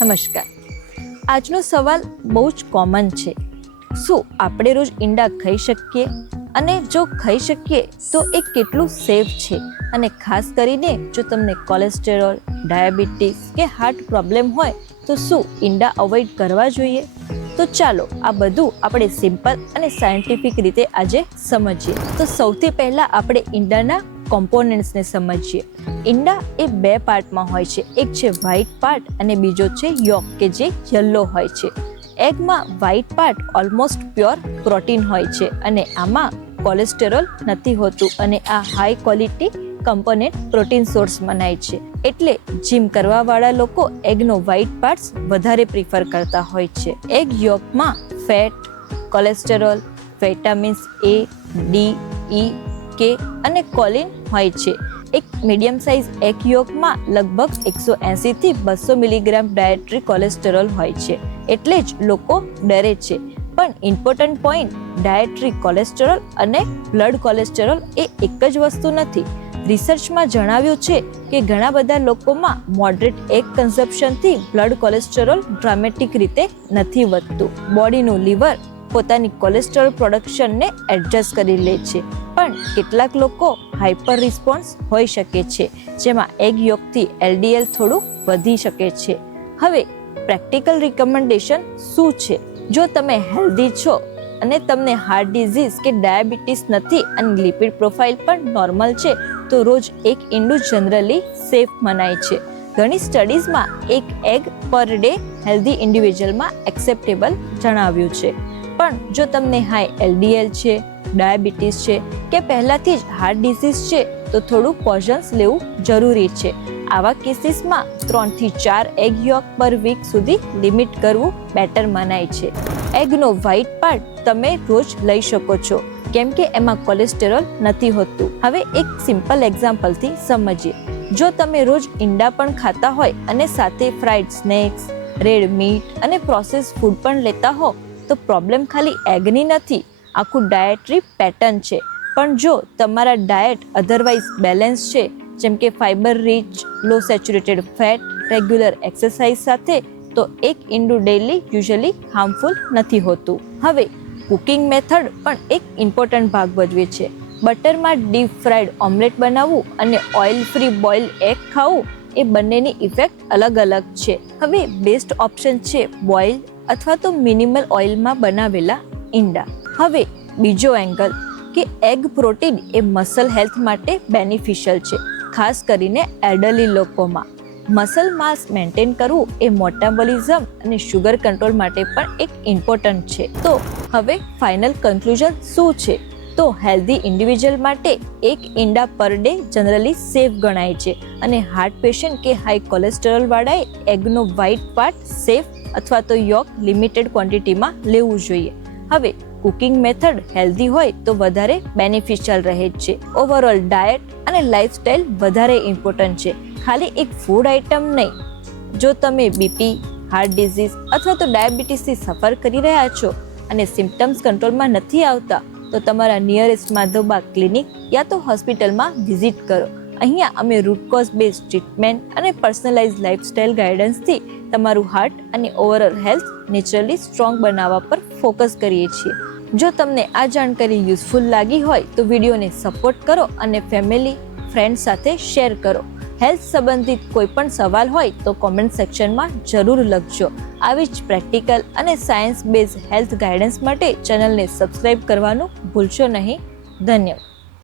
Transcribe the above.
નમસ્કાર. આજનો સવાલ બહુ જ કોમન છે. શું આપણે રોજ ઈંડા ખાઈ શકીએ? અને જો ખાઈ શકીએ તો એ કેટલું સેફ છે? અને ખાસ કરીને જો તમને કોલેસ્ટેરોલ, ડાયાબિટીસ કે હાર્ટ પ્રોબ્લેમ હોય તો શું ઈંડા અવોઇડ કરવા જોઈએ? તો ચાલો આ બધું આપણે સિમ્પલ અને સાયન્ટિફિક રીતે આજે સમજીએ. તો સૌથી પહેલાં આપણે ઈંડાના કોમ્પોનન્ટ્સને સમજીએ. ઈંડા એ બે પાર્ટમાં હોય છે. એક છે વ્હાઇટ પાર્ટ અને બીજો છે યોક કે જે યલો હોય છે. એગમાં white part almost pure protein હોય છે અને આમાં કોલેસ્ટેરોલ નથી હોતું અને આ high quality component protein source મનાય છે. એટલે જીમ કરવાવાળા લોકો એગનો વ્હાઇટ પાર્ટ્સ વધારે પ્રિફર કરતા હોય છે. એગ યોકમાં fat, cholesterol, vitamins A, D, E, K અને કોલિન હોય છે. એક મીડિયમ સાઇઝ એગ યોકમાં લગભગ 180 થી 200 મિલીગ્રામ ડાયટરી કોલેસ્ટેરોલ હોય છે. એટલે જ લોકો ડરે છે. પણ ઇમ્પોર્ટન્ટ પોઈન્ટ, ડાયટરી કોલેસ્ટેરોલ અને બ્લડ કોલેસ્ટેરોલ એ એક જ વસ્તુ નથી. રિસર્ચમાં જણાવ્યું છે કે ઘણા બધા લોકોમાં મોડરેટ એગ કન્ઝપ્શનથી બ્લડ કોલેસ્ટેરોલ ડ્રામેટિક રીતે નથી વધતું. બોડીનું લીવર પોતાની કોલેસ્ટેરોલ પ્રોડક્શનને એડજસ્ટ કરી લે છે. પણ કેટલાક લોકો હાઇપર રિસ્પોન્સ હોઈ શકે છે, જેમાં એગ યોકથી LDL થોડું વધી શકે છે. હવે પ્રેક્ટિકલ રિકમેન્ડેશન શું છે? જો તમે હેલ્ધી છો અને તમને હાર્ટ ડિઝીઝ કે ડાયાબિટીસ નથી અને લિપિડ પ્રોફાઇલ પણ નોર્મલ છે તો રોજ એક ઈંડું જનરલી સેફ મનાય છે. ઘણી સ્ટડીઝમાં એક egg per day healthy ઇન્ડિવિજ્યુઅલમાં acceptable જણાવ્યું છે. પણ જો તમને હાઈ LDL છે, ડાયાબિટીસ છે કે પહેલાથી જ હાર્ટ ડિઝીઝ છે તો થોડું પોઝન્સ લેવું જરૂરી છે. આવા કેસીસમાં 3 થી 4 એગ યોક પર વીક સુધી લિમિટ કરવું બેટર મનાય છે. એગનો વ્હાઇટ પાર્ટ તમે રોજ લઈ શકો છો કેમ કે એમાં કોલેસ્ટેરોલ નથી હોતું. હવે એક સિમ્પલ એક્ઝામ્પલથી સમજીએ. જો તમે રોજ ઈંડા પણ ખાતા હોય અને સાથે ફ્રાઈડ સ્નેક્સ, રેડ મીટ અને પ્રોસેસ ફૂડ પણ લેતા હો તો પ્રોબ્લેમ ખાલી એગની નથી, આખું ડાયટરી પેટર્ન છે. પણ જો તમારા ડાયટ અધરવાઇઝ બેલેન્સ છે, જેમ કે ફાઇબર રીચ, લો સેચ્યુરેટેડ ફેટ, રેગ્યુલર એક્સરસાઇઝ સાથે, તો એક ઈંડું ડેઇલી યુઝ્યુઅલી હાર્મફુલ નથી હોતું. હવે કુકિંગ મેથડ પણ એક ઇમ્પોર્ટન્ટ ભાગ ભજવે છે. બટરમાં ડીપ ફ્રાઈડ ઓમલેટ બનાવવું અને ઓઇલ ફ્રી બોઇલ એગ ખાવું એ બંનેની ઇફેક્ટ અલગ અલગ છે. હવે બેસ્ટ ઓપ્શન છે બોઇલ અથવા તો મિનિમલ ઓઇલમાં બનાવેલા ઈંડા. હવે બીજો એંગલ કે એગ પ્રોટીન એ મસલ હેલ્થ માટે બેનિફિશિયલ છે, ખાસ કરીને એલ્ડરલી લોકોમાં. મસલ માસ મેન્ટેન કરવું એ મેટાબોલિઝમ અને શુગર કંટ્રોલ માટે પણ એક ઇમ્પોર્ટન્ટ છે. તો હવે ફાઇનલ કન્ક્લુઝન શું છે? તો હેલ્ધી ઇન્ડિવિજ્યુઅલ માટે એક ઈંડા પર ડે જનરલી સેફ ગણાય છે અને હાર્ટ પેશન્ટ કે હાઈ કોલેસ્ટેરોલ વાળાએ એગનો વ્હાઇટ પાર્ટ સેફ અથવા તો યોક લિમિટેડ ક્વોન્ટિટીમાં લેવું જોઈએ. હવે કુકિંગ મેથડ હેલ્ધી હોય તો વધારે બેનિફિશિયલ રહે છે. ઓવરઓલ ડાયટ અને લાઇફસ્ટાઇલ વધારે ઇમ્પોર્ટન્ટ છે, ખાલી એક ફૂડ આઇટમ નહીં. જો તમે બીપી, હાર્ટ ડિઝીઝ અથવા તો ડાયાબિટીસથી સફર કરી રહ્યા છો અને સિમ્પટમ્સ કંટ્રોલમાં નથી આવતા તો તમારા નિયરેસ્ટ માધવબાગ ક્લિનિક યા તો હોસ્પિટલમાં વિઝિટ કરો. અહીંયા અમે રૂટ કોઝ બેઝ ટ્રીટમેન્ટ અને પર્સનલાઇઝ લાઇફસ્ટાઇલ ગાઈડન્સથી તમારું હાર્ટ અને ઓવરઓલ હેલ્થ નેચરલી સ્ટ્રોંગ બનાવવા પર ફોકસ કરીએ છીએ. જો તમને આ જાણકારી યુઝફુલ લાગી હોય તો વિડીયોને સપોર્ટ કરો અને ફેમિલી, ફ્રેન્ડ્સ સાથે શેર કરો. હેલ્થ સંબંધિત કોઈ પણ સવાલ હોય તો કોમેન્ટ સેક્શનમાં જરૂર લખજો. આવી જ પ્રેક્ટિકલ અને સાયન્સ બેઝ હેલ્થ ગાઈડન્સ માટે ચેનલને સબસ્ક્રાઇબ કરવાનું ભૂલશો નહીં. ધન્યવાદ.